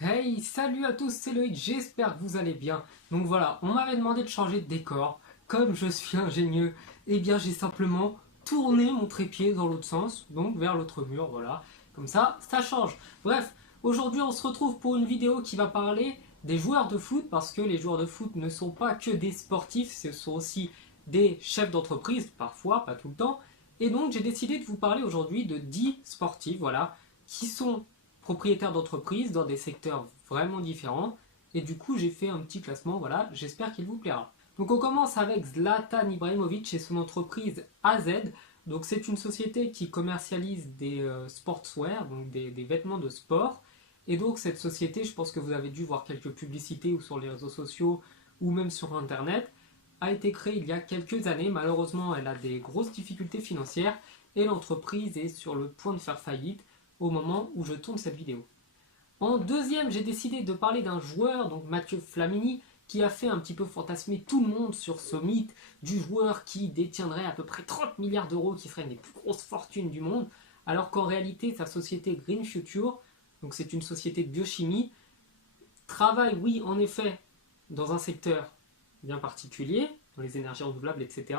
Hey, salut à tous, c'est Loïc, j'espère que vous allez bien. Donc voilà, on m'avait demandé de changer de décor. Comme je suis ingénieux, eh bien j'ai simplement tourné mon trépied dans l'autre sens, donc vers l'autre mur, voilà. Comme ça change. Bref, aujourd'hui on se retrouve pour une vidéo qui va parler des joueurs de foot, parce que les joueurs de foot ne sont pas que des sportifs, ce sont aussi des chefs d'entreprise, parfois, pas tout le temps. Et donc j'ai décidé de vous parler aujourd'hui de 10 sportifs, voilà, qui sont propriétaires d'entreprises dans des secteurs vraiment différents. Et du coup, j'ai fait un petit classement, voilà, j'espère qu'il vous plaira. Donc on commence avec Zlatan Ibrahimovic et son entreprise AZ. Donc c'est une société qui commercialise des sportswear, donc des vêtements de sport. Et donc cette société, je pense que vous avez dû voir quelques publicités ou sur les réseaux sociaux ou même sur Internet, a été créée il y a quelques années. Malheureusement, elle a des grosses difficultés financières et l'entreprise est sur le point de faire faillite au moment où je tourne cette vidéo. En deuxième, j'ai décidé de parler d'un joueur, donc Mathieu Flamini, qui a fait un petit peu fantasmer tout le monde sur ce mythe du joueur qui détiendrait à peu près 30 milliards d'euros, qui serait une des plus grosses fortunes du monde, alors qu'en réalité, sa société Green Future, donc c'est une société de biochimie, travaille, oui, en effet, dans un secteur bien particulier, dans les énergies renouvelables, etc.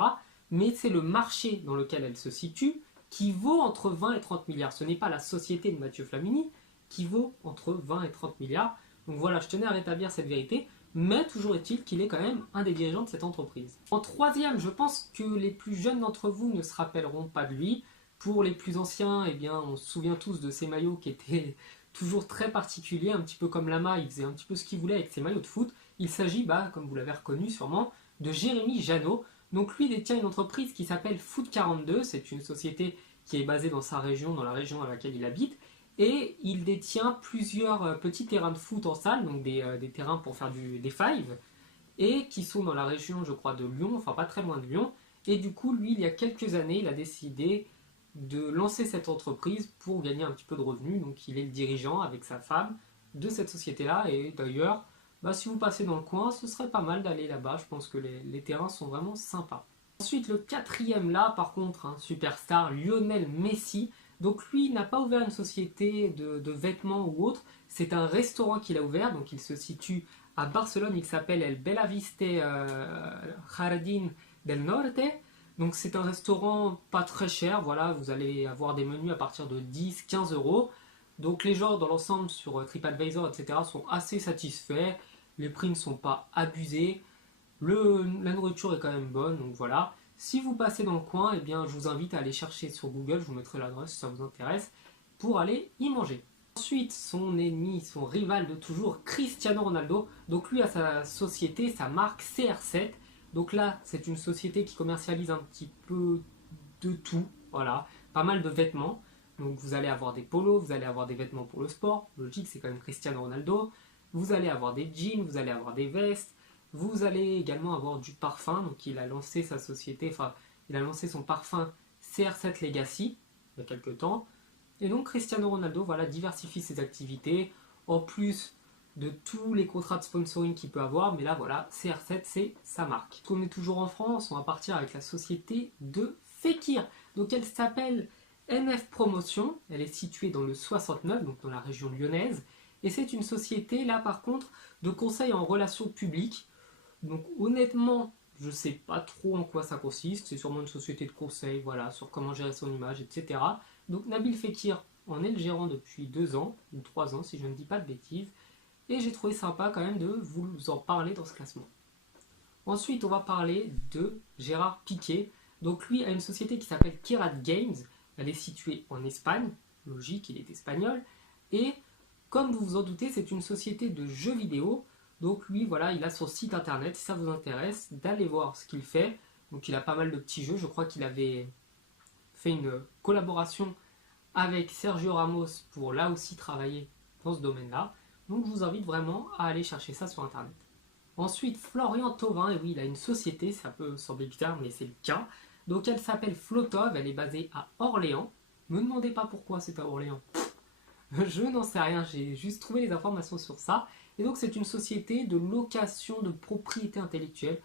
Mais c'est le marché dans lequel elle se situe qui vaut entre 20 et 30 milliards. Ce n'est pas la société de Mathieu Flamini qui vaut entre 20 et 30 milliards. Donc voilà, je tenais à rétablir cette vérité, mais toujours est-il qu'il est quand même un des dirigeants de cette entreprise. En troisième, je pense que les plus jeunes d'entre vous ne se rappelleront pas de lui. Pour les plus anciens, eh bien, on se souvient tous de ces maillots qui étaient toujours très particuliers, un petit peu comme Lama, il faisait un petit peu ce qu'il voulait avec ses maillots de foot. Il s'agit, comme vous l'avez reconnu sûrement, de Jérémy Janot. Donc lui détient une entreprise qui s'appelle Foot42, c'est une société qui est basée dans sa région, dans la région à laquelle il habite, et il détient plusieurs petits terrains de foot en salle, donc des terrains pour faire des fives, et qui sont dans la région, je crois, de Lyon, enfin pas très loin de Lyon. Et du coup, lui, il y a quelques années, il a décidé de lancer cette entreprise pour gagner un petit peu de revenus. Donc il est le dirigeant avec sa femme de cette société-là. Et d'ailleurs, si vous passez dans le coin, ce serait pas mal d'aller là-bas. Je pense que les terrains sont vraiment sympas. Ensuite, le quatrième là, par contre, un superstar, Lionel Messi. Donc lui n'a pas ouvert une société de vêtements ou autre, c'est un restaurant qu'il a ouvert, donc il se situe à Barcelone, il s'appelle El Bellaviste Jardín del Norte. Donc c'est un restaurant pas très cher, voilà, vous allez avoir des menus à partir de 10-15 euros. Donc les gens dans l'ensemble sur TripAdvisor, etc. sont assez satisfaits, les prix ne sont pas abusés, la nourriture est quand même bonne, donc voilà. Si vous passez dans le coin, eh bien, je vous invite à aller chercher sur Google, je vous mettrai l'adresse si ça vous intéresse, pour aller y manger. Ensuite, son ennemi, son rival de toujours, Cristiano Ronaldo. Donc lui a sa société, sa marque CR7. Donc là, c'est une société qui commercialise un petit peu de tout. Voilà, pas mal de vêtements. Donc vous allez avoir des polos, vous allez avoir des vêtements pour le sport. Logique, c'est quand même Cristiano Ronaldo. Vous allez avoir des jeans, vous allez avoir des vestes. Vous allez également avoir du parfum. Donc il a lancé sa société, enfin, il a lancé son parfum CR7 Legacy il y a quelques temps. Et donc Cristiano Ronaldo, voilà, diversifie ses activités, en plus de tous les contrats de sponsoring qu'il peut avoir, mais là voilà, CR7 c'est sa marque. On est toujours en France, on va partir avec la société de Fekir. Donc elle s'appelle NF Promotion, elle est située dans le 69, donc dans la région lyonnaise, et c'est une société là par contre de conseil en relations publiques. Donc honnêtement, je ne sais pas trop en quoi ça consiste, c'est sûrement une société de conseil, voilà, sur comment gérer son image, etc. Donc Nabil Fekir en est le gérant depuis 2 ans, ou 3 ans si je ne dis pas de bêtises, et j'ai trouvé sympa quand même de vous en parler dans ce classement. Ensuite, on va parler de Gérard Piquet. Donc lui a une société qui s'appelle Kirat Games, elle est située en Espagne, logique, il est espagnol, et comme vous vous en doutez, c'est une société de jeux vidéo. Donc lui, voilà, il a son site internet, si ça vous intéresse, d'aller voir ce qu'il fait. Donc il a pas mal de petits jeux, je crois qu'il avait fait une collaboration avec Sergio Ramos pour là aussi travailler dans ce domaine-là. Donc je vous invite vraiment à aller chercher ça sur internet. Ensuite, Florian Thauvin, et oui, il a une société, ça peut sembler bizarre, mais c'est le cas. Donc elle s'appelle Flotov, elle est basée à Orléans. Me demandez pas pourquoi c'est à Orléans. Je n'en sais rien, j'ai juste trouvé les informations sur ça. Et donc c'est une société de location de propriété intellectuelle.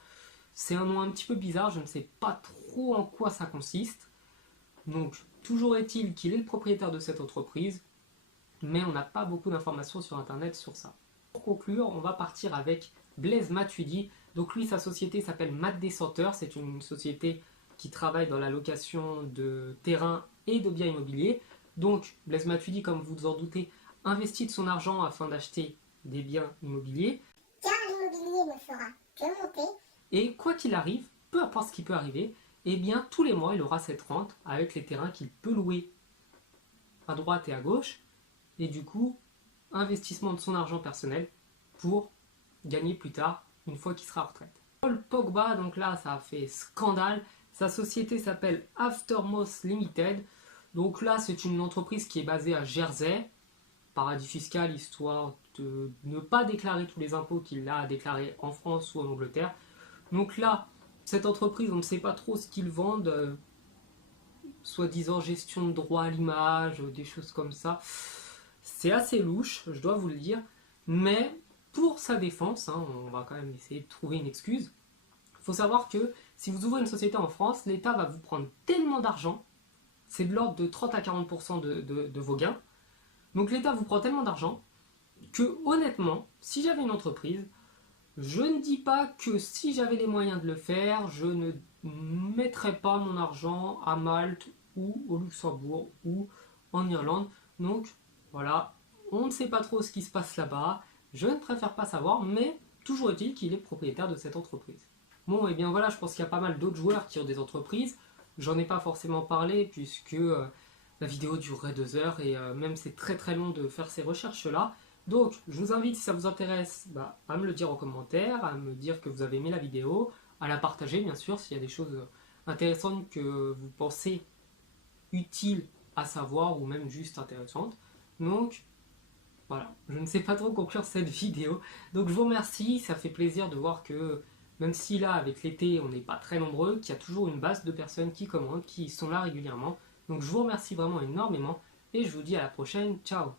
C'est un nom un petit peu bizarre, je ne sais pas trop en quoi ça consiste. Donc toujours est-il qu'il est le propriétaire de cette entreprise. mais on n'a pas beaucoup d'informations sur internet sur ça. Pour conclure, on va partir avec Blaise Matuidi. Donc lui, sa société s'appelle Mat Descenteurs, c'est une société qui travaille dans la location de terrains et de biens immobiliers. Donc Blaise Matuidi, comme vous vous en doutez, investit de son argent afin d'acheter des biens immobiliers. Car l'immobilier ne fera que monter. Et quoi qu'il arrive, peu importe ce qui peut arriver, eh bien tous les mois il aura cette rente avec les terrains qu'il peut louer à droite et à gauche. Et du coup, investissement de son argent personnel pour gagner plus tard, une fois qu'il sera à retraite. Paul Pogba, donc là ça a fait scandale. Sa société s'appelle Aftermost Limited. Donc là c'est une entreprise qui est basée à Jersey, paradis fiscal, histoire de ne pas déclarer tous les impôts qu'il a déclarés en France ou en Angleterre. Donc là, cette entreprise, on ne sait pas trop ce qu'ils vendent, soi-disant gestion de droit à l'image, des choses comme ça. C'est assez louche, je dois vous le dire, mais pour sa défense, on va quand même essayer de trouver une excuse. Il faut savoir que si vous ouvrez une société en France, l'État va vous prendre tellement d'argent, c'est de l'ordre de 30 à 40% de vos gains. Donc l'État vous prend tellement d'argent que honnêtement, si j'avais une entreprise, je ne dis pas que si j'avais les moyens de le faire, je ne mettrais pas mon argent à Malte ou au Luxembourg ou en Irlande. Donc voilà, on ne sait pas trop ce qui se passe là-bas, je ne préfère pas savoir, mais toujours est-il qu'il est propriétaire de cette entreprise. Bon, et bien voilà, je pense qu'il y a pas mal d'autres joueurs qui ont des entreprises. J'en ai pas forcément parlé puisque la vidéo durerait 2 heures et même c'est très très long de faire ces recherches-là. Donc, je vous invite, si ça vous intéresse, à me le dire en commentaire, à me dire que vous avez aimé la vidéo, à la partager bien sûr s'il y a des choses intéressantes que vous pensez utiles à savoir ou même juste intéressantes. Donc, voilà, je ne sais pas trop conclure cette vidéo. Donc, je vous remercie, ça fait plaisir de voir que même si là, avec l'été, on n'est pas très nombreux, qu'il y a toujours une base de personnes qui commentent, qui sont là régulièrement. Donc, je vous remercie vraiment énormément et je vous dis à la prochaine. Ciao!